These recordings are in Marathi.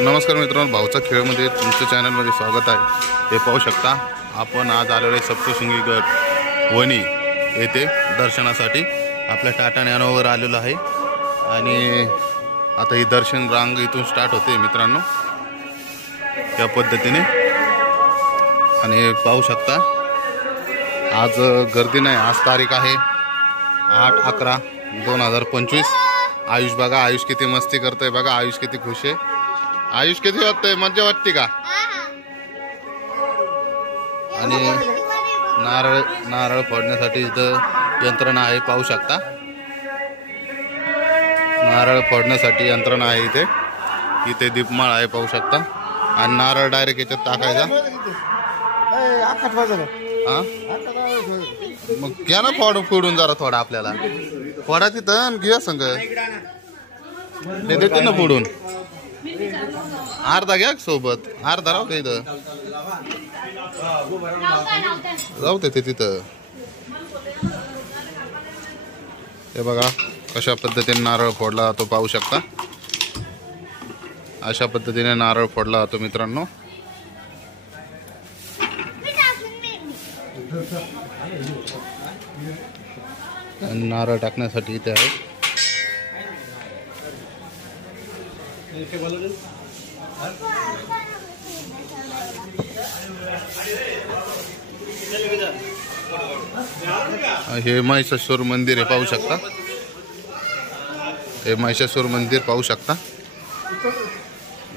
नमस्कार मित्रांनो, भाऊचा खेळमध्ये तुमच्या चॅनलमध्ये स्वागत आहे। हे पाहू शकता आपण आज आलेलो आहे सप्तशृंगी गड वणी येथे दर्शनासाठी। आपल्या टाटा नॅनोवर आलेलो आहे आणि आता ही दर्शन रांग इथून स्टार्ट होते मित्रांनो, त्या पद्धतीने। आणि पाहू शकता आज गर्दी नाही। आज तारीख आहे 8/11/2025। आयुष बघा, आयुष किती मस्ती करतोय बघा, आयुष किती खुश आहे। आयुष किती वाटतंय, मज्जा वाटते का? आणि नारळ फोडण्यासाठी इथं यंत्रणा आहे, पाहू शकता। नारळ फोडण्यासाठी यंत्रणा आहे इथे। इथे दीपमाळ आहे, पाहू शकता। आणि नारळ डायरेक्ट याच्यात टाकायचा। मग घ्या ना फोडून जरा थोडा, आपल्याला फोडा तिथं घ्या संग, देते ना फोडून। अर्धा घ्या सोबत, अर्धा राहू दे इथं, राहू दे तिथं। हे बघा कशा पद्धतीने नारळ फोडला जातो, पाहू शकता। अशा पद्धतीने नारळ फोडला जातो मित्रांनो। नारळ टाकण्यासाठी इथे आहे। हे महिषासूर मंदिर आहे, पाहू शकता। हे महिषासूर मंदिर पाहू शकता,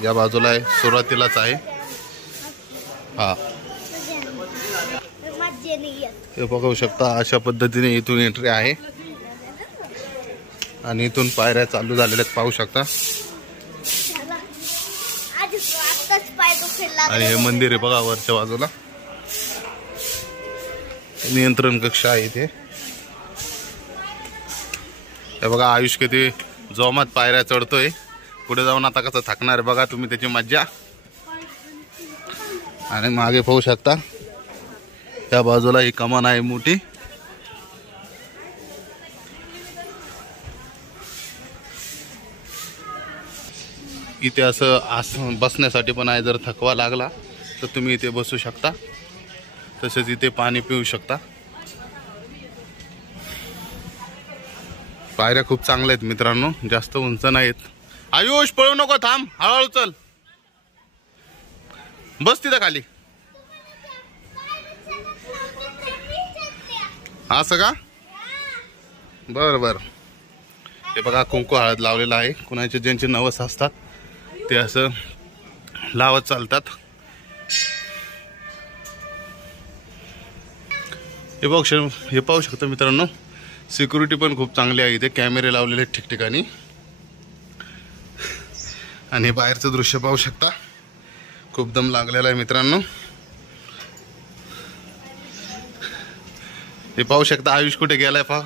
या बाजूला आहे, सुरुवातीलाच आहे। हा हे पाहू शकता। अशा पद्धतीने इथून एंट्री आहे आणि इथून पायऱ्या चालू झालेल्या आहेत, पाहू शकता। आणि हे मंदिर आहे बघा वरच्या बाजूला, नियंत्रण कक्ष आहे इथे। हे बघा आयुष किती जोमात पायऱ्या चढतोय, पुढे जाऊन आता कसं थकणार बघा तुम्ही, त्याची मज्जा। आणि मागे पाहू शकता त्या बाजूला ही कमान आहे मोठी। इथे असं बसण्यासाठी पण आहे, जर थकवा लागला तर तुम्ही इथे बसू शकता। तसेच इथे पाणी पिऊ शकता। पायऱ्या खूप चांगल्या आहेत मित्रांनो, जास्त उंच नाहीत। आयुष पळू नको, थांब, हळूहळू चल, बस तिथं खाली। असं का? बर। हे बघा कुंकू हळद लावलेला आहे। कुणाचे ज्यांचे नवस असतात ते असं लावत चालतात। हे पाहू शकता मित्रांनो, सिक्युरिटी पण खूप चांगली आहे इथे, कॅमेरे लावलेले ठिकठिकाणी। आणि बाहेरचं दृश्य पाहू शकता, खूप दम लागलेला आहे मित्रांनो। हे पाहू शकता आयुष कुठे गेलाय पहा।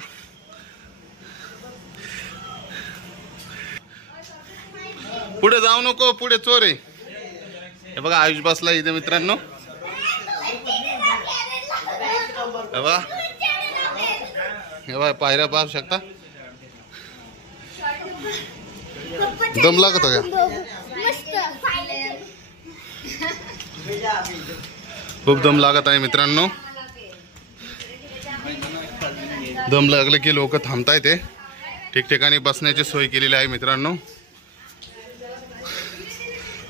पुढे जाऊ नको, पुढे चोर आहे। हे बघा आयुष बसला इथे मित्रांनो। हे बघा पायऱ्या पाहू शकता। दम लागत का? खूप दम लागत आहे मित्रांनो। दम लागले की लोक थांबताय, ते ठिकठिकाणी बसण्याची सोय केलेली आहे मित्रांनो।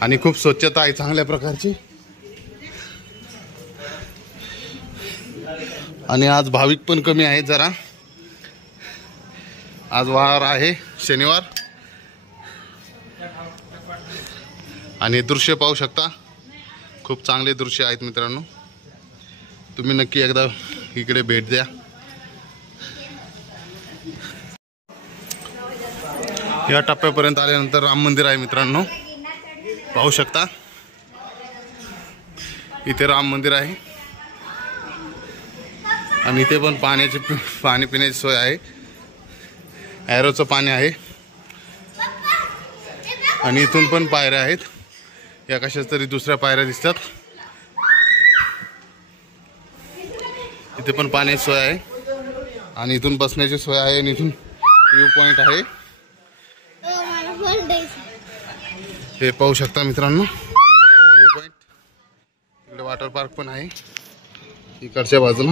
आणि खूप स्वच्छता आहे चांगल्या प्रकारची। आणि आज भाविक पण कमी आहेत जरा, आज वार आहे शनिवार। आणि दृश्य पाहू शकता, खूप चांगले दृश्य आहेत मित्रांनो। तुम्ही नक्की एकदा इकडे भेट द्या। या टप्प्यापर्यंत आल्यानंतर राम मंदिर आहे मित्रांनो, पाहू शकता। इथे राम मंदिर आहे आणि इथे पण पाणी पिण्याची सोय आहे। ॲरोचं पाणी आहे आणि इथून पण पायऱ्या आहेत। या कशाच तरी दुसऱ्या पायऱ्या दिसतात। इथे पण पाण्याची सोय आहे आणि इथून बसण्याची सोय आहे। आणि इथून व्ह्यू पॉइंट आहे। हे पाहू शकता मित्रांनो व्ह्यू पॉइंट. इकडे वॉटर पार्क पण आहे इकडच्या बाजूला.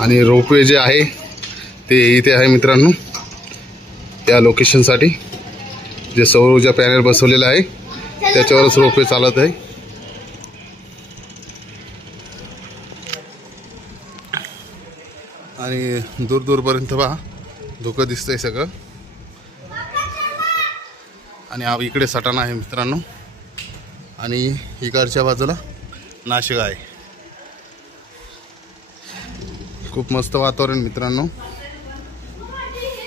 आणि रोपवे जे आहे ते इथे आहे मित्रांनो. या लोकेशनसाठी जे सौर ऊर्जा पॅनल बसवलेलं आहे त्याच्यावरच रोपवे चालत आहे. आणि दूर दूरपर्यंत पहा धुकं दिसतंय सगळं. आणि इकडे सटाणा आहे मित्रांनो. आणि इकडच्या बाजूला नाशिक आहे. खूप मस्त वातावरण मित्रांनो.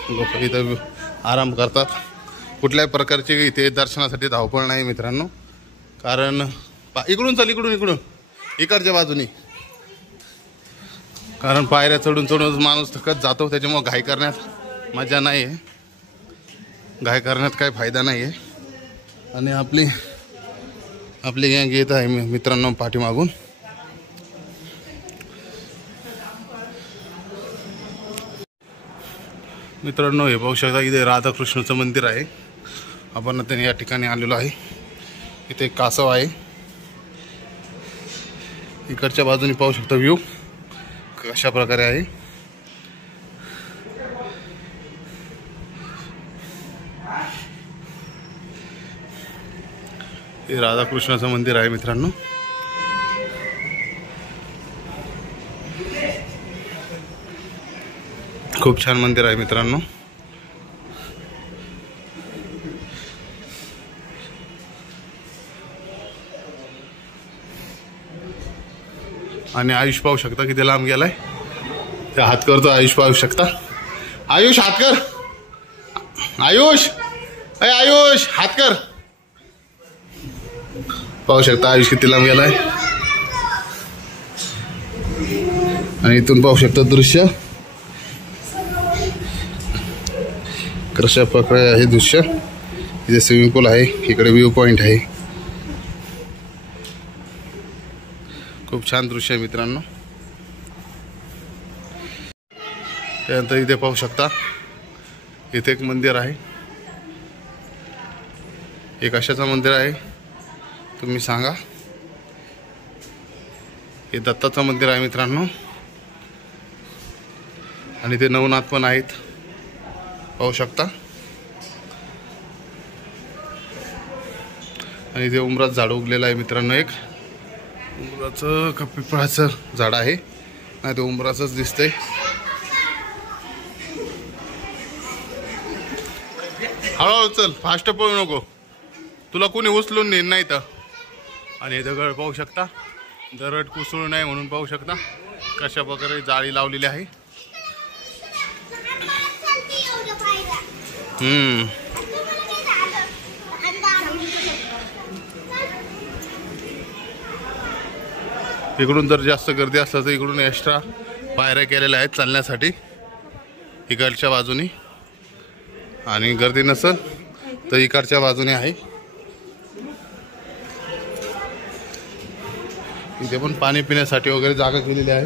लोक इथं आराम करतात. कुठल्याही प्रकारची इथे दर्शनासाठी धावपळ नाही मित्रांनो. कारण इकडून चल इकडून इकडच्या बाजूनी. कारण पायऱ्या चढून चढून माणूस थकत जातो. त्याच्यामुळे घाई करण्यात मजा नाही आहे. घाई करण्यात काही फायदा नाही आहे. आणि आपली गँग येत आहे मित्रांनो पाठीमागून. मित्रांनो हे पाहू शकता इथे राधाकृष्णाचं मंदिर आहे. आपण आता या ठिकाणी आलेलो आहे. इथे एक कासव आहे. इकडच्या बाजूने पाहू शकता व्ह्यू कशा प्रकारे आहे. हे राधाकृष्णाचं मंदिर आहे मित्रांनो. खूप छान मंदिर आहे मित्रांनो. आणि आयुष पाहू शकता किती लांब गेलाय. ते हात करतो. आयुष पाहू शकता. आयुष हात कर. आयुष आयुष हात कर. पाहू शकता आयुष किती लांब गेलाय. आणि इथून पाहू शकता दृश्य कशा प्रकारे आहे दृश्य. इथे स्विमिंग पूल आहे. इकडे व्ह्यू पॉइंट आहे. खूप छान दृश्य आहे मित्रांनो. त्यानंतर इथे पाहू शकता इथे एक मंदिर आहे. हे कशाचं मंदिर आहे तुम्ही सांगा. हे दत्ताचं मंदिर आहे मित्रांनो. आणि ते नवनाथ पण आहेत पाहू शकता. आणि इथे उंबराचं झाड उगलेलं आहे मित्रांनो. एक उंबराचं का पिंपळाचं झाड आहे. नाही ते उंबराचंच दिसतंय. हळूहळू चल फास्ट पळू नको. तुला कोणी उचलून नेईन नाही तर. आणि हे दगड पाहू शकता. दरड कोसळू नये म्हणून पाहू शकता कशा प्रकारे जाळी लावलेली आहे. इकडून जर जास्त गर्दी असलं तर इकडून एक्स्ट्रा पायऱ्या केलेल्या आहेत चालण्यासाठी इकडच्या बाजूनी. आणि गर्दी नसेल तर इकडच्या बाजूने आहे. इथे पण पाणी पिण्यासाठी वगैरे जागा केलेली आहे.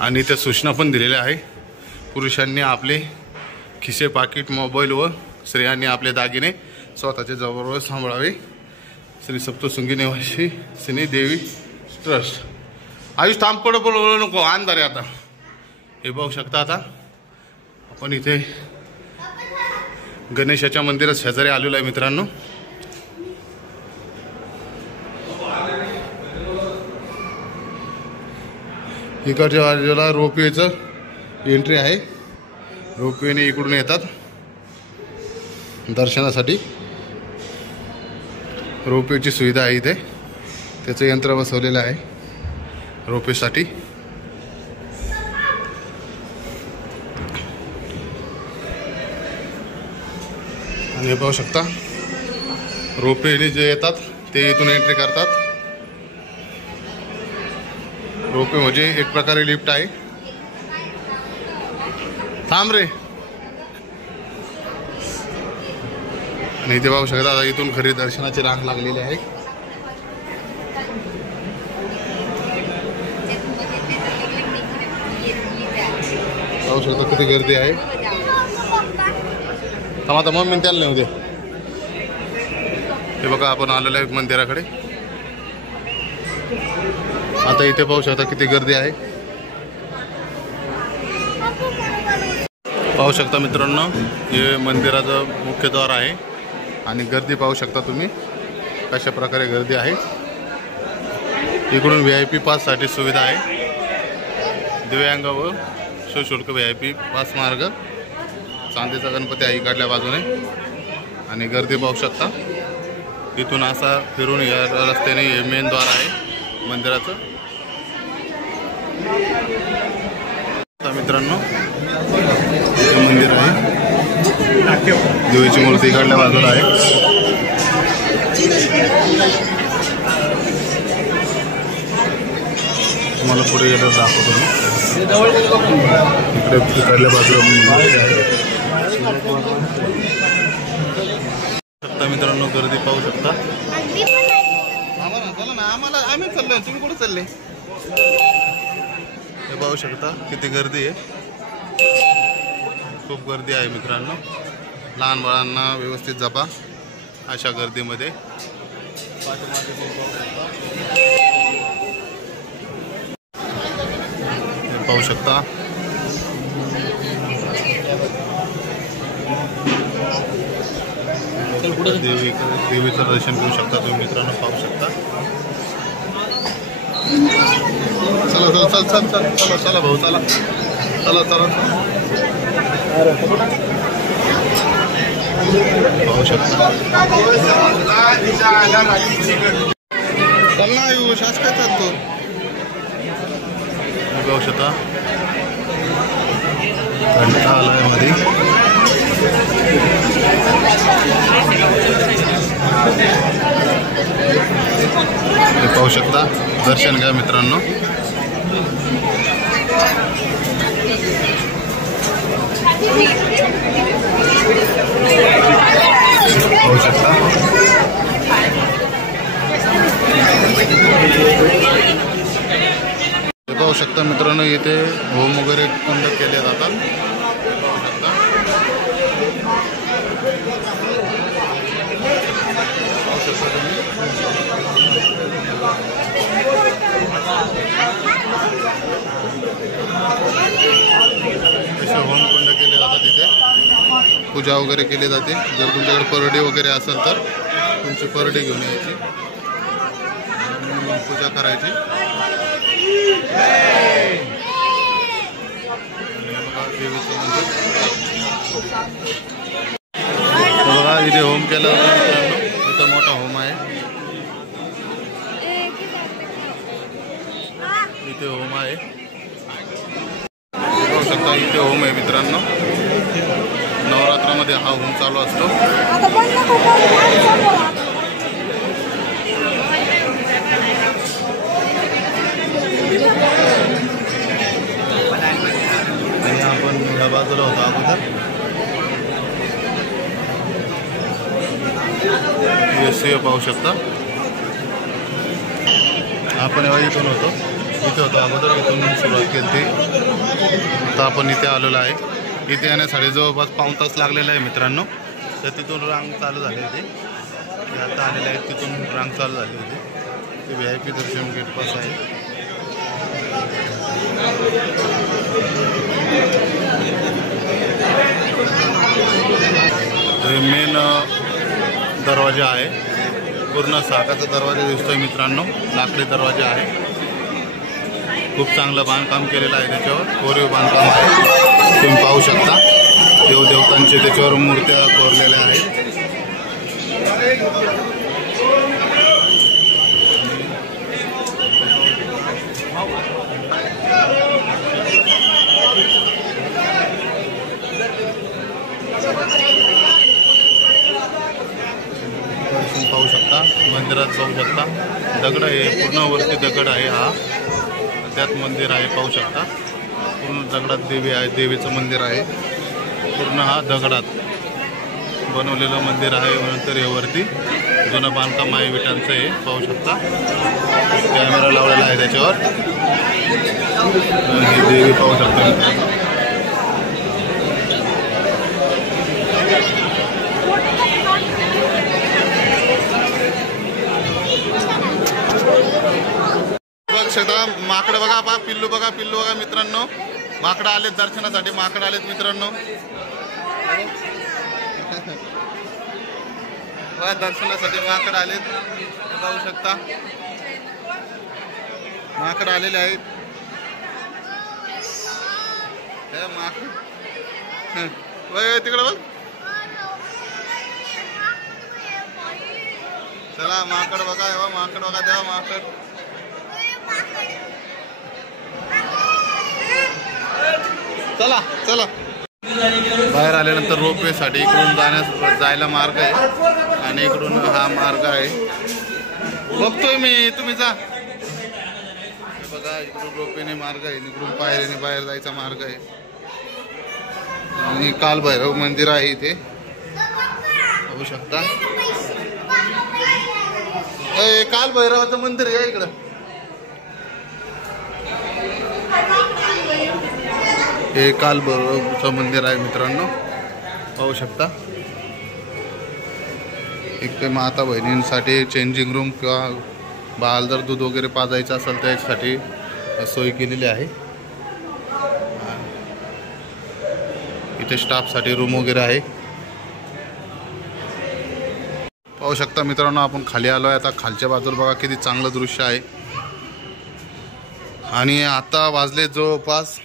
आणि त्या सूचना पण दिलेल्या आहे. पुरुषांनी आपले खिसे पाकिट मोबाईल व स्त्रियांनी आपले दागिने स्वतःच्या जवळवर सांभाळावे. श्री सप्तशृंगी निवासी श्री देवी ट्रस्ट. आयुष थांब पड बोलू नको अंधार आहे आता. हे पाहू शकता. आता आपण इथे गणेशाच्या मंदिरात शेजारी आलेलो आहे मित्रांनो. इकडच्या बाजूला रोपवेचं एंट्री आहे. रोपवेने इकडून येतात दर्शनासाठी. रोपवेची सुविधा आहे इथे. त्याचं यंत्र बसवलेलं आहे रोपवेसाठी. आणि हे पाहू शकता रोपवेने जे येतात ते इथून एंट्री करतात. रोपवे म्हणजे एक प्रकारे लिफ्ट आहे. थांब रे. आणि इथे पाहू शकता आता इथून खरी दर्शनाची रांग लागलेली आहे. पाहू शकता किती गर्दी आहे. आता मम्मी त्याला नाही उद्या. हे बघा आपण आलेलो आहे मंदिराकडे. आता इथे पाहू शकता किती गर्दी आहे. पाहू शकता मित्रांनो, हे मंदिराचं मुख्य द्वार आहे आणि गर्दी पाहू शकता तुम्ही कशा प्रकारे गर्दी आहे. इकडून VIP पाससाठी सुविधा आहे. दिव्यांग व सशुल्क VIP पास मार्ग. चांदीचा गणपती आहे इकडल्या बाजूने आणि गर्दी पाहू शकता. इथून असा फिरून या रस्त्याने हे मेन द्वार आहे मंदिराचं. मित्रांनो हे मंदिर आहे. देवीची मूर्ती इकडल्या बाजूला आहे. तुम्हाला पुढे गेलं दाखवतो मी. इकडे इकडल्या बाजूला शकता मित्रांनो, गर्दी पाहू शकता. चला ना, आम्ही चाललोय, तुम्ही कुठे चालले? हे पाहू शकता किती गर्दी आहे. खूप गर्दी आहे मित्रांनो. लहान बाळांना व्यवस्थित जपा अशा गर्दीमध्ये. पाहू शकता देवीचं दर्शन घेऊ शकता तुम्ही मित्रांनो. पाहू शकता. चला चला चल चल चल चला चला भाऊ चला चला चला. पाहू शकता. चल ना येऊ शास काय चालतो. पाहू शकता घंटा आलाय मध्ये. पाहू शकता. दर्शन घ्या मित्रांनो. पाहू शकता. पाहू शकता मित्रांनो, इथे होम वगैरे कुंड केले जातात. पाहू शकता. पाहू शकता तुम्ही. होम कुंड केले जातात. तिथे पूजा वगैरे केली जाते. जर तुमच्याकडे परडी वगैरे असेल तर तुमची परडी घेऊन यायची आणि पूजा करायची. बघा इथे होम केला जातो मित्रांनो. इथं मोठा होम आहे. इथे होम आहे. बघू शकता इथे होम आहे मित्रांनो. नवरात्रामध्ये हा होम चालू असतो. आणि आपण या बाजूला होतो अगोदर. पाहू शकता. आपण इथून होतो. इथे होतो अगोदर. इथून सुरुवात केली. आता आपण इथे आलेलो आहे. इथे येण्यासाठी जवळपास पाऊण तास लागलेला आहे मित्रांनो. तर तिथून रांग चालू झाली होती. आता आलेले आहेत. तिथून रांग चालू झाली होती. ते VIP दर्शन गेट पास आहे. मेन दरवाजा आहे. पूर्ण सागाचा दरवाजा दिसतोय मित्रांनो. लाकडी दरवाजा आहे. खूप चांगलं बांधकाम केलेलं आहे. त्याच्यावर कोरीव बांधकाम आहे. तुम्ही पाहू शकता. देवदेवतांचे त्याच्यावर मूर्त्या कोरलेल्या आहेत. पाहू शकता. मंदिरात पाहू शकता दगड आहे. पूर्ण वरती दगड आहे. हा त्यात मंदिर आहे. पाहू शकता पूर्ण दगडात देवी आहे. देवीचं मंदिर आहे. पूर्ण हा दगडात बनवलेलं मंदिर आहे. नंतर हे वरती जुनं बांधकाम आहे विटांचं. हे पाहू शकता. कॅमेरा लावलेला आहे त्याच्यावर. ही देवी पाहू शकता. शकता माकडं बघा, पिल्लू बघा मित्रांनो. माकडं आलेत दर्शनासाठी, माकडं आलेत मित्रांनो. दर्शनासाठी माकडं आलेत, पाहू शकता. माकडं आलेले आहेत. तिकडे बघ. चला माकड बघा, माकड बघा, द्या माकड. चला चला. बाहेर आल्यानंतर रोपवेसाठी इकडून जायला मार्ग आहे आणि इकडून हा मार्ग आहे. बघतोय मी, तुम्ही जा. बघा इकडून रोपवेने मार्ग आहे, इकडून पायऱ्याने बाहेर जायचा मार्ग आहे. आणि कालभैरव मंदिर आहे इथे, बघू शकता. कालभैरवाचं मंदिर आहे इकडं. हे कालभैरवचं मंदिर आहे मित्रांनो, पाहू शकता. एक ते माता बहिणींसाठी चेंजिंग रूम किंवा बाळ जर दूध वगैरे पाजायचं असेल त्यासाठी सोय केलेली आहे. इथे स्टाफसाठी रूम वगैरे आहे, पाहू शकता मित्रांनो. आपण खाली आलो आहे आता. खालच्या बाजूला बघा किती चांगलं दृश्य आहे. आणि आता वाजले जवळपास,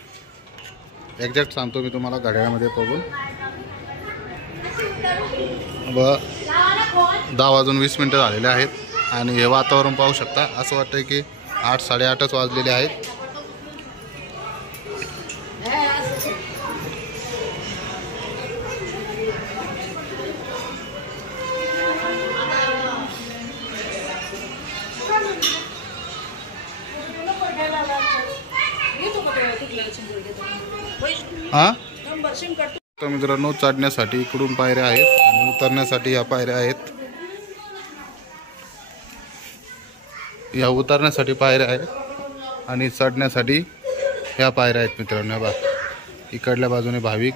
एक्झॅक्ट सांगतो मी तुम्हाला घड्याळामध्ये बघून, 10:20 झालेले आहेत. आणि हे वातावरण पाहू शकता, असं वाटतं की 8 साडेआठच वाजलेले आहेत. तर मित्रांनो चढण्यासाठी इकडून पायऱ्या आहेत आणि उतरण्यासाठी या पायऱ्या आहेत. या उतरण्यासाठी पायऱ्या आहेत आणि चढण्यासाठी ह्या पायऱ्या आहेत मित्रांनो. बघा इकडल्या बाजूने भाविक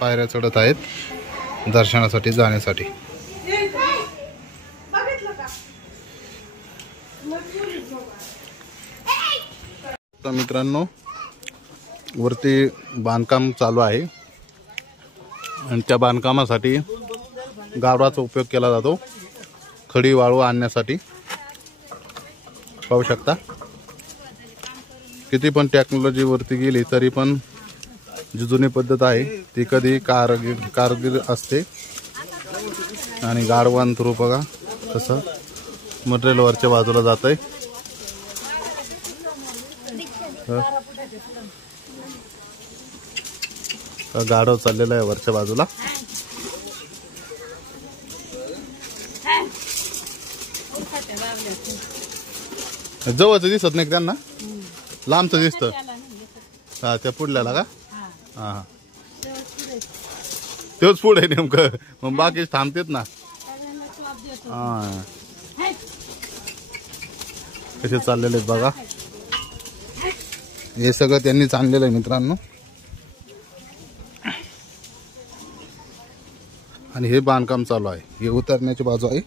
पायऱ्या चढत आहेत दर्शनासाठी जाण्यासाठी. तर मित्रांनो वरती बांधकाम चालू आहे आणि त्या बांधकामासाठी गावडाचा उपयोग केला जातो खडी वाळू आणण्यासाठी. पाहू शकता किती पण टेक्नॉलॉजी वरती गेली तरी पण जी जुनी पद्धत आहे ती कधी कारगर असते. आणि गाडवान थ्रू बघा कसं मटेरियल वरच्या बाजूला जात आहे. गाडव चाललेला आहे वरच्या बाजूला. जवळचं दिसत नाही त्यांना, लांबचं दिसतं. हा त्या पुढल्याला का? हा तोच पुढे नेमकं, मग बाकी थांबतेत ना. हा कसे चाललेले आहेत बघा. हे सगळं त्यांनीच आणलेलं आहे मित्रांनो. आणि हे बांधकाम चालू आहे. हे उतरण्याची बाजू आहे,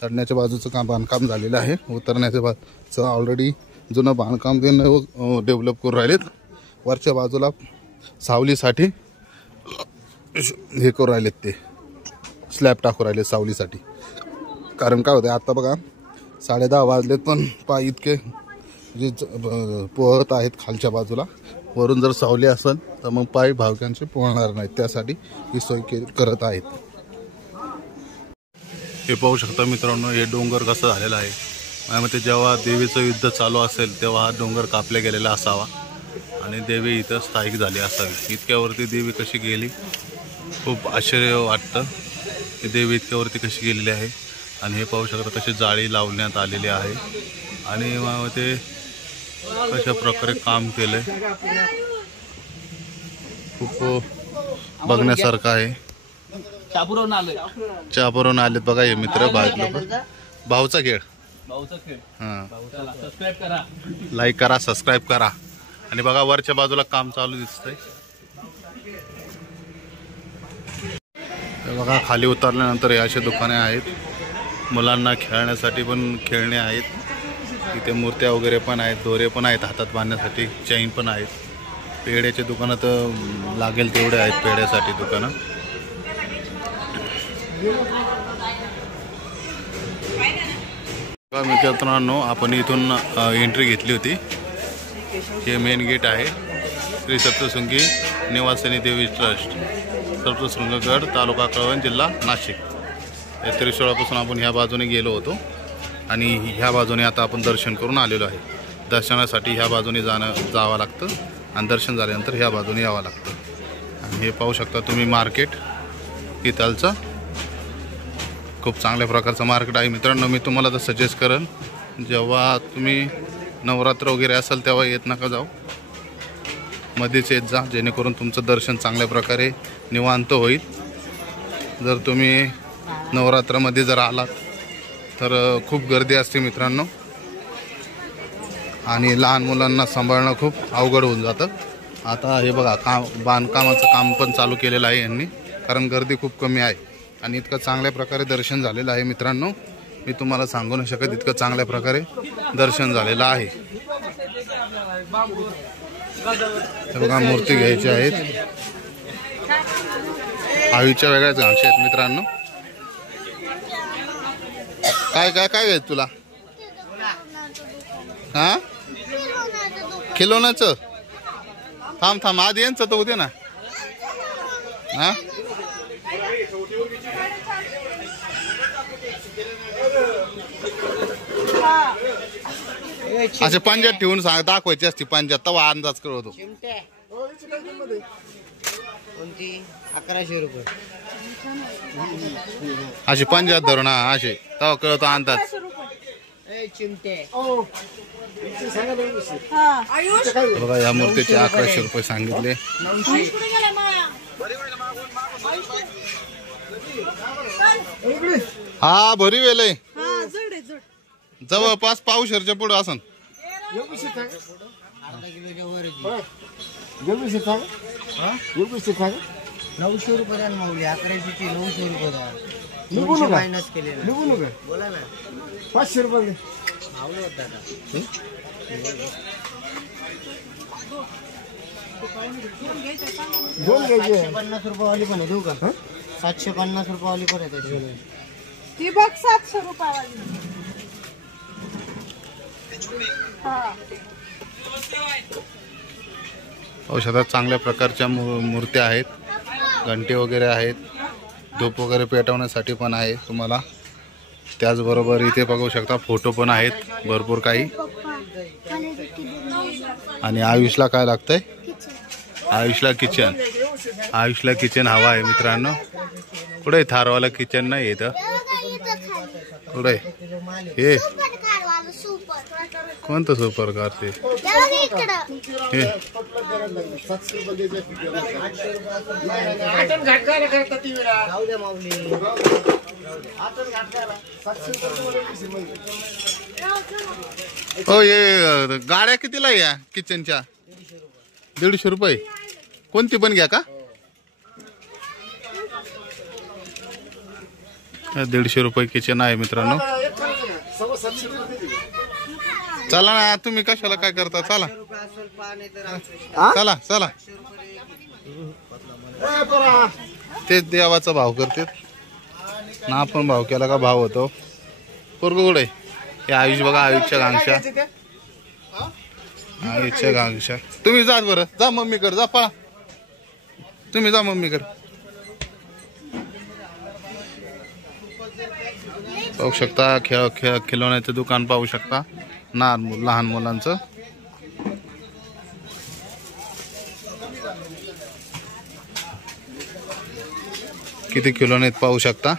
चढण्याच्या बाजूचं काम बांधकाम झालेलं आहे. उतरण्याच्या बाजूचं ऑलरेडी जुनं बांधकाम ते डेव्हलप करून राहिलेत. वरच्या बाजूला सावलीसाठी हे करून राहिलेत, ते स्लॅब टाकून राहिले सावलीसाठी. कारण काय होतं आता बघा 10:30 वाजलेत पण पाय इतके जे पोहत आहेत खालच्या बाजूला. वरून जर सावली असेल तर मग पाय भाविकांचे पोहणार नाहीत, त्यासाठी ही सोय करत आहेत. हे पाहू शकता मित्रांनो हे डोंगर कसं झालेलं आहे. त्यामुळे जेव्हा देवीचं युद्ध चालू असेल तेव्हा हा डोंगर कापला गेलेला असावा आणि देवी इथं स्थायिक झाली असावी. इतक्यावरती देवी कशी गेली, खूप आश्चर्य वाटतं की देवी इतक्यावरती कशी गेलेली आहे. आणि हे पाहू शकता कशी जाळी लावण्यात आलेली आहे आणि मग ते कशा प्रकारे काम केलंय, खूप बघण्यासारखं आहे. चहापुरवून आलेत बघा हे मित्र भाऊचा खेळ. हां लाईक करा, सबस्क्राईब करा. आणि बघा वरच्या बाजूला काम चालू दिसतंय. बघा खाली उतरल्यानंतर हे असे दुकाने आहेत. मुलांना खेळण्यासाठी पण खेळणे आहेत. इथे मूर्त्या वगैरे पण आहेत, दोरे पण आहेत हातात बांधण्यासाठी, चैन पण आहेत. पेढ्याचे दुकानं तर लागेल तेवढे आहेत पेढ्यासाठी दुकानं. मित्रांनो आपण इथून एंट्री घेतली होती. हे मेन गेट आहे. श्री सप्तशृंगी निवासिनी देवी ट्रस्ट, सप्तशृंगगड, तालुका कळवण, जिल्हा नाशिक. या त्रिशूळापासून आपण ह्या बाजूने गेलो होतो आणि ह्या बाजूने आता आपण दर्शन करून आलेलो आहे. दर्शनासाठी ह्या बाजूने जावं लागतं आणि दर्शन झाल्यानंतर ह्या बाजूने यावं लागतं. आणि हे पाहू शकता तुम्ही मार्केट इथलचं खूप चांगल्या प्रकारचं मार्केट आहे मित्रांनो. मी तुम्हाला तर सजेस्ट करेन, जेव्हा तुम्ही नवरात्र वगैरे असेल तेव्हा येत नका जाऊ, मध्येच येत जा, जेणेकरून तुमचं दर्शन चांगल्या प्रकारे निवांत होईल. जर तुम्ही नवरात्रामध्ये जर आलात तर खूप गर्दी असते मित्रांनो आणि लहान मुलांना सांभाळणं खूप अवघड होऊन जातं. आता हे बघा बांधकामाचं काम पण चालू केलेलं आहे यांनी, कारण गर्दी खूप कमी आहे आणि इतकं चांगल्या प्रकारे दर्शन झालेलं आहे मित्रांनो. मी तुम्हाला सांगू नाही शकत, इतकं चांगल्या प्रकारे दर्शन झालेलं आहे. हे बघा मूर्ती घ्यायची आहेत, आईच्या वेगळ्याच गांशी आहेत मित्रांनो. काय काय काय घ्यायचं तुला? हा खिलोनाचं? थांब आधी यांचं तर होते ना. हा असे पंजात ठेवून दाखवायची असते, पंजात तवा अंदाज कळवतो. 1100 रुपये असे पंजात धरून असे तवा कळवतो अंदाज. बघा या मूर्तीचे 1100 रुपये सांगितले. हा भरी वेल जवळपास पावशेरच्या पुढे असन. 900 रुपये माऊली, 1100ची 900 रुपये मायनस केले. बोला ना 500 रुपये दोन घ्यायचे. 750 रुपये वाली पण आहे, देऊ का? 750 रुपये वाली पण आहे ती बघ. 700 रुपये औषधात चांगल्या प्रकारच्या मूर्त्या आहेत, घंटे वगैरे आहेत, धूप वगैरे पेटवण्यासाठी पण आहे तुम्हाला. त्याचबरोबर इथे बघू शकता फोटो पण आहेत भरपूर काही. आणि आयुषला काय लागतंय? आयुषला किचन हवा आहे मित्रांनो. कुठे थारवाला किचन नाही येत, कुठे हे कोणतं सुपर कार ते? हो हे गाड्या कितीला या किचनच्या? 150 रुपये. कोणती पण घ्या का? 150 रुपये किचन आहे मित्रांनो. चला ना, तुम्ही कशाला काय करता? चला चला चला. ते देवाचा भाव करते ना, आपण भाव केला का भाव होतो. पोरगं कुठे? हे आयुष बघा, आयुषच्या गांगशा. तुम्ही जा बरं, जा मम्मीकडे जा, पळा तुम्ही, जा मम्मीकडे. पाहू शकता खिलौण्याचं दुकान पाहू शकता लहान मुलांचं. किती खिलौने पाहू शकता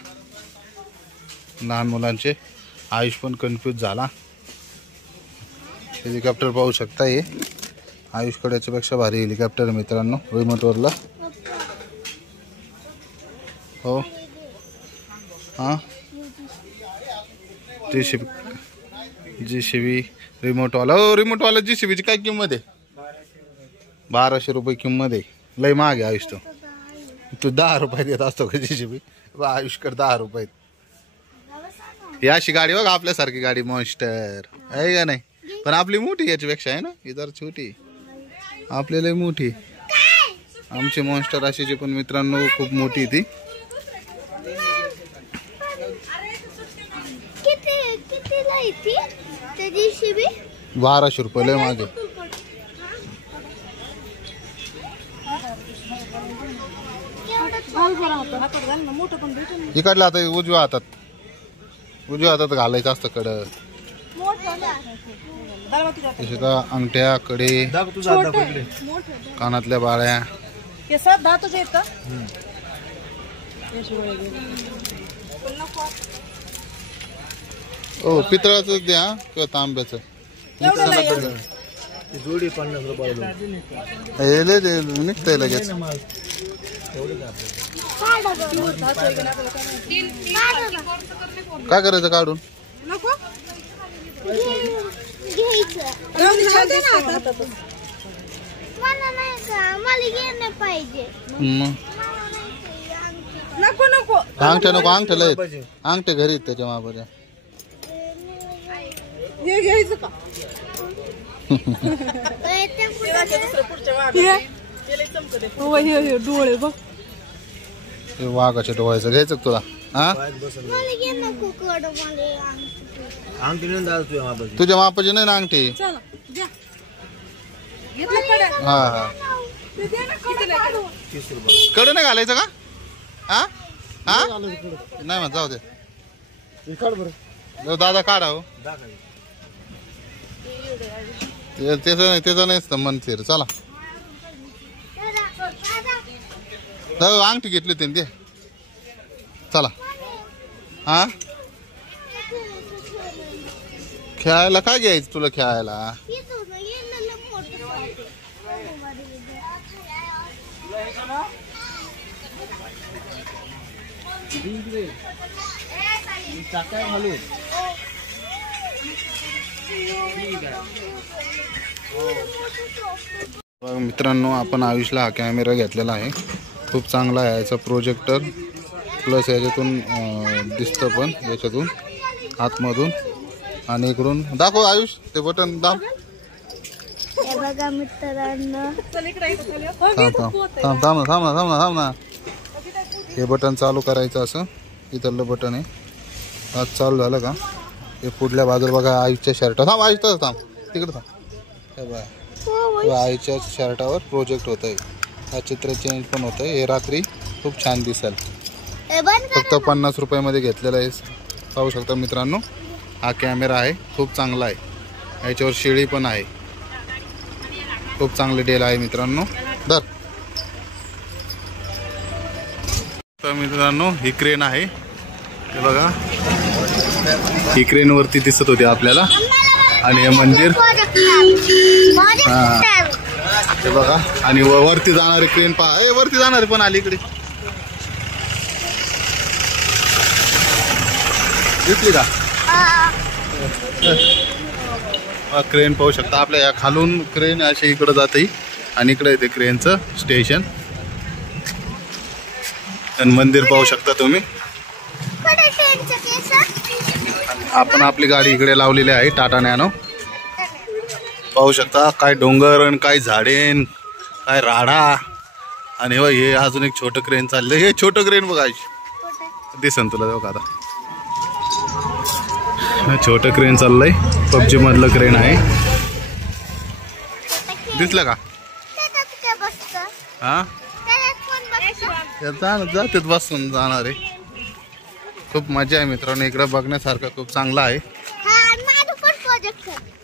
लहान मुलांचे. आयुष पण कन्फ्यूज झाला. हेलिकॉप्टर पाहू शकता, हे आयुषकडे याच्यापेक्षा भारी हेलिकॉप्टर मित्रांनो, रिमोटवरला. हो हां, JCB रिमोटवाला. हो रिमोटवाला JCBची काय किंमत आहे? 1200 रुपये किंमत आहे. लय महाग आहे आयुष. तू 10 रुपये देत असतो का JCB? आयुषकडे 10 रुपये. ही अशी गाडी बघ आपल्यासारखी गाडी मॉन्स्टर आहे का नाही, पण आपली मोठी याच्यापेक्षा आहे ना, ही जर छोटी आपल्याला मोठी. आमची मॉन्स्टर अशीची पण मित्रांनो खूप मोठी ती. कितीला येते त्या दिवशी बी 1200 रुपये लय मागे. इकडलं आता उजव्या हातात घालायचं असतं कडं. अंगठ्या कडे कानातल्या बाळ्या हो पितळाच द्या किंवा तांब्याचं. जोडी 50 रुपयाला निघतंय लगेच. काय करायचं काढून नको नको अंगठ्या नको. अंगठ्या लय अंगठ्या घरी आहेत त्याच्या मापाच्या. हे घ्यायचं का डोळे बघ वाघाच्या डोळ्याचं घ्यायचं तुला. हा तुझ्या मापाची नाही ना अंगठी. हा हा कडे नाही घालायचं का. हा हा नाही मग जाऊ दे दादा काढा हो. त्याचं नाही मनफिर. चला अंगठी घेतली होती ते. चला हा खेळायला काय घ्यायचं तुला खेळायला. मित्रांनो आपण आयुषला हा कॅमेरा घेतलेला आहे. खूप चांगला आहे याचा प्रोजेक्टर प्लस याच्यातून दिसतं पण याच्यातून आतमधून. आणि इकडून दाखव आयुष ते बटन दाब. बघा मित्रांनो थांब ना. हे बटन चालू करायचं असं इथलं बटन आहे. आज चालू झालं का हे पुढल्या बाजूला बघा आयुषच्या शर्ट. थांब आयुष तर थांब तिकडे थांब. हे बघा आईच्या शर्टावर प्रोजेक्ट होत आहे. हा चित्र चेंज पण होत आहे. हे रात्री खूप छान दिसेल. फक्त 50 रुपयामध्ये घेतलेला आहे. पाहू शकता मित्रांनो हा कॅमेरा आहे खूप चांगला आहे. याच्यावर शेळी पण आहे. खूप चांगले डेल आहे मित्रांनो. तर मित्रांनो ही क्रेन आहे. हे बघा ही क्रेन वरती दिसत होती आपल्याला. आणि हे मंदिर हे बघा. आणि वरती जाणारी क्रेन पहा. वरती जाणारी पण आली इकडे दिसली का. क्रेन पाहू शकता आपल्या या खालून क्रेन अशी इकडे जाते आणि इकडे येते क्रेनचं स्टेशन. आणि मंदिर पाहू शकता तुम्ही. आपण आपली गाडी इकडे लावलेली आहे टाटा नॅनो. पाहू शकता काय डोंगर आणि काय झाडेन काय राडा. आणि हे अजून एक छोटं क्रेन चाललंय. हे छोटं क्रेन बघा दिसन तुला बघा आता. छोटं क्रेन चाललंय पबजी मधलं क्रेन आहे. दिसलं का. हा जातात बसून जाणार आहे. खूप मजा आहे मित्रांनो. इकडे बघण्यासारखं खूप चांगलं आहे.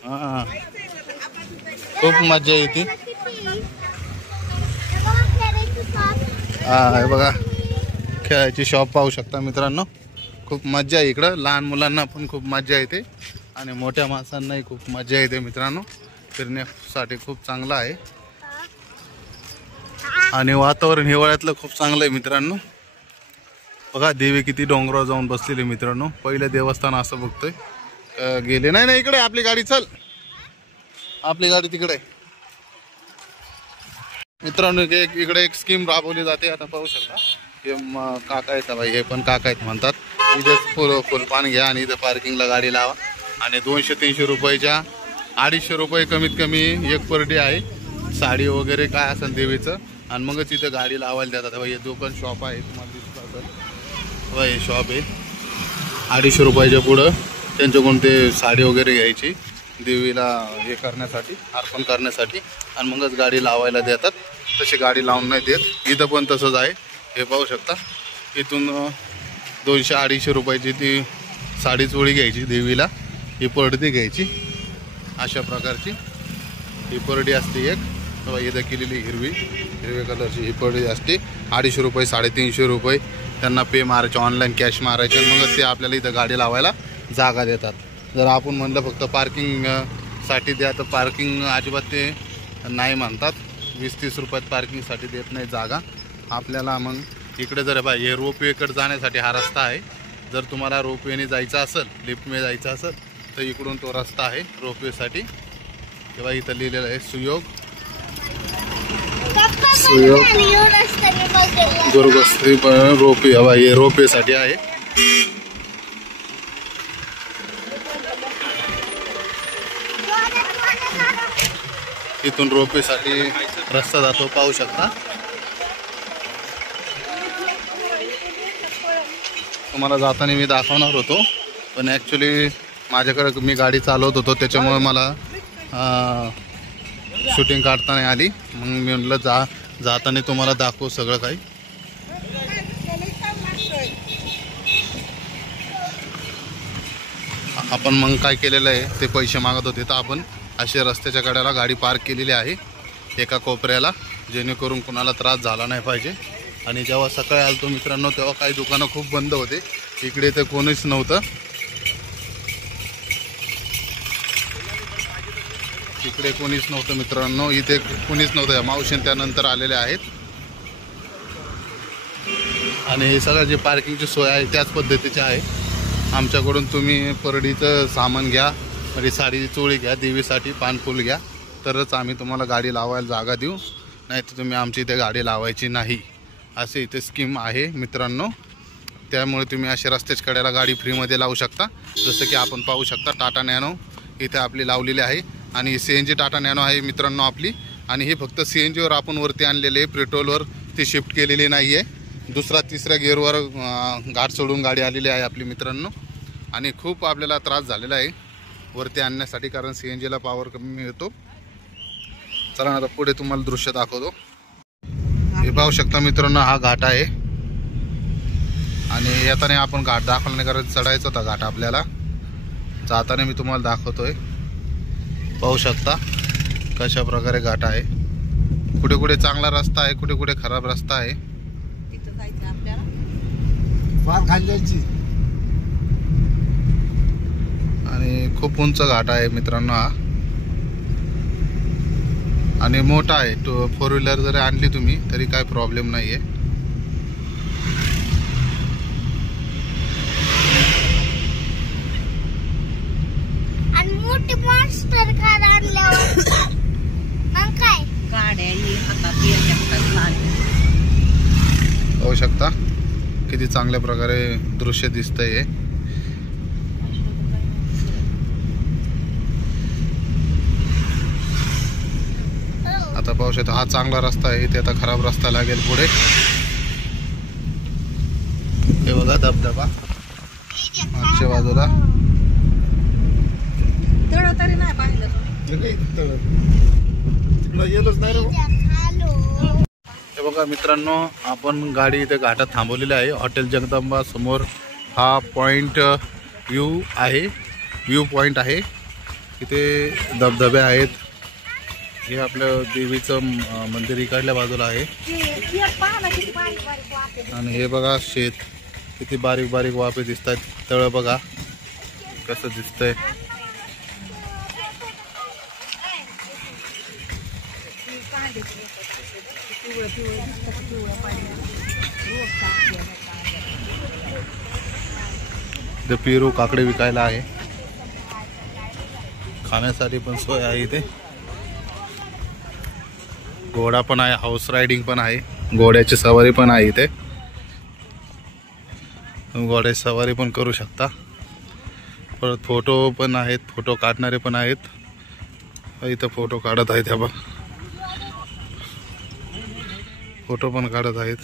हा खूप मजा येते. हा हे बघा खेळायची शॉप पाहू शकता मित्रांनो. खूप मजा आहे इकडं. लहान मुलांना पण खूप मजा येते आणि मोठ्या माणसांनाही खूप मजा येते मित्रांनो. फिरण्यासाठी खूप चांगलं आहे. आणि वातावरण हिवाळ्यातलं खूप चांगलं आहे मित्रांनो. बघा देवी किती डोंगरावर जाऊन बसलेली मित्रांनो. पहिलं देवस्थान असं बघतोय. गेले नाही इकडे आपली गाडी. चल आपली गाडी तिकडे मित्रांनो. इकडे एक स्कीम राबवली जाते आता पाहू शकता. हे काका आहेत बाई, हे पण काका आहेत म्हणतात. इथं फुलपान घ्या आणि इथं पार्किंगला गाडी लावा. आणि 200-300 रुपयाच्या 250 रुपये कमीत कमी एक पर डे आहे. साडी वगैरे काय असेल देवीचं आणि मगच तिथं गाडी लावायला देतात. हे दुकान शॉप आहे, तुम्हाला दिसत असेल हे शॉप आहे. 250 रुपयाच्या पुढं त्यांच्याकडून ते साडी वगैरे घ्यायची देवीला हे करण्यासाठी, अर्पण करण्यासाठी आणि मगच गाडी लावायला देतात. तशी गाडी लावून नाही देत. इथं पण तसंच आहे. हे पाहू शकता. इथून 200-250 रुपयाची ती साडी चोळी घ्यायची देवीला. ही पडदी घ्यायची अशा प्रकारची. ही परडी असते एक इथं केलेली हिरव्या कलरची ही परडी असते. 250 रुपये 350 रुपये त्यांना पे मारायचे, ऑनलाईन कॅश मारायचे. मग ते आपल्याला इथं गाडी लावायला जागा देतात. जर आपण म्हणलं फक्त पार्किंगसाठी द्या तर पार्किंग अजिबात ते नाही म्हणतात. 20-30 रुपयात पार्किंगसाठी देत नाही जागा आपल्याला. मग इकडे जर बा हे रोपवेकडे जाण्यासाठी हा रस्ता आहे. जर तुम्हाला रोपवेने जायचं असेल, लिफ्टने जायचं असेल तर इकडून तो रस्ता आहे रोपवेसाठी. तेव्हा इथं लिहिलेलं आहे सुयोग दुर्गश्री रोपवे. हवा हे रोपवेसाठी आहे. इथून रोपवेसाठी रस्ता जातो, पाहू शकता. तुम्हाला जाताना मी दाखवणार होतो पण ॲक्च्युली माझ्याकडे मी गाडी चालवत होतो त्याच्यामुळे मला शूटिंग काढता नाही आली. मग मी म्हटलं जाताना तुम्हाला दाखवू सगळं काही. आपण मग काय केलेलं आहे ते पैसे मागत होते तर आपण असे रस्त्याच्या कडेला गाडी पार्क केलेली आहे एका कोपऱ्याला, जेणेकरून कुणाला त्रास झाला नाही पाहिजे. आणि जेव्हा सकाळी आलतो मित्रांनो तेव्हा काही दुकानं खूप बंद होते. इकडे तर कोणीच नव्हतं. इकडे कोणीच नव्हतं मित्रांनो, इथे कोणीच नव्हतं. मावशी त्यानंतर आलेले आहेत. आणि हे सगळं जे पार्किंगची सोय आहे त्याच पद्धतीची आहे. आमच्याकडून तुम्ही परडीचं सामान घ्या, म्हणजे साडी चोळी घ्या, देवीसाठी पानफूल घ्या, तरच आम्ही तुम्हाला गाडी लावायला जागा देऊ. नाही तर तुम्ही आमची इथे गाडी लावायची नाही. असे इथे स्कीम आहे मित्रांनो. त्यामुळे तुम्ही अशा रस्त्याच्या कडेला गाडी फ्रीमध्ये लावू शकता. जसं की आपण पाहू शकता टाटा नॅनो इथे आपली लावलेली आहे. आणि CNG टाटा नॅनो आहे मित्रांनो आपली. आणि ही फक्त CNGवर आपण वरती आणलेले आहे, पेट्रोलवर ती शिफ्ट केलेली नाही आहे. 2ऱ्या-3ऱ्या गिअरवर घाट सोडून गाडी आलेली आहे आपली मित्रांनो. आणि खूप आपल्याला त्रास झालेला आहे वरती आणण्यासाठी, कारण CNGला पॉवर कमी मिळतो. चला आता पुढे तुम्हाला दृश्य दाखवतो. हे पाहू शकता मित्रांनो हा घाट आहे. आणि येताना आपण घाट दाखवला नाही कारण चढायचा होता घाट आपल्याला. जाताना मी तुम्हाला दाखवतोय. पाहू शकता कशा प्रकारे घाट आहे. कुठे कुठे चांगला रस्ता आहे, कुठे कुठे खराब रस्ता आहे. तिथं जायचं आपल्याला फार खांद्याची. आणि खूप उंच घाट आहे मित्रांनो हा. आणि मोठा आहे. 4 व्हीलर जरी आणली तुम्ही तरी काय प्रॉब्लेम नाही आहे. आणि मोठी मास्टर कार आणल्यावर मग काय गाड्यांनी हातात येतात. पाहू शकता किती चांगल्या प्रकारे दृश्य दिसतंय हे. आता पाहू शकता हा चांगला रस्ता आहे. इथे आता खराब रस्ता लागेल पुढे. हे बघा धबधबा मागच्या बाजूला. तरी नाही पाहिलं हे बघा मित्रांनो आपण गाडी इथे घाटात थांबवलेली आहे. हॉटेल जगदंबा समोर हा पॉइंट व्ह्यू पॉइंट आहे. इथे धबधबे आहेत. हे आपलं देवीचं मंदिर इकडल्या बाजूला आहे. आणि हे बघा शेत किती बारीक बारीक वाफे दिसत आहेत. तळ बघा कसं दिसतंय. इथे पेरू काकडे विकायला आहे. खाण्यासाठी पण सोय आहे इथे. घोडा पण आहे, हाऊस रायडिंग पण आहे, घोड्याची सवारी पण आहे इथे. घोड्याची सवारी पण करू शकता. परत फोटो पण आहेत, फोटो काढणारे पण आहेत. इथं फोटो काढत आहेत, ह्या बघ फोटो पण काढत आहेत.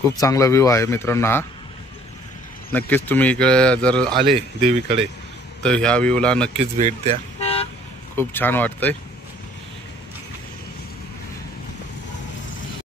खूप चांगला व्ह्यू आहे मित्रांनो हा. नक्कीच तुम्ही इकडे जर आले देवीकडे तर ह्या व्ह्यूला नक्कीच भेट द्या. खूप छान वाटतंय.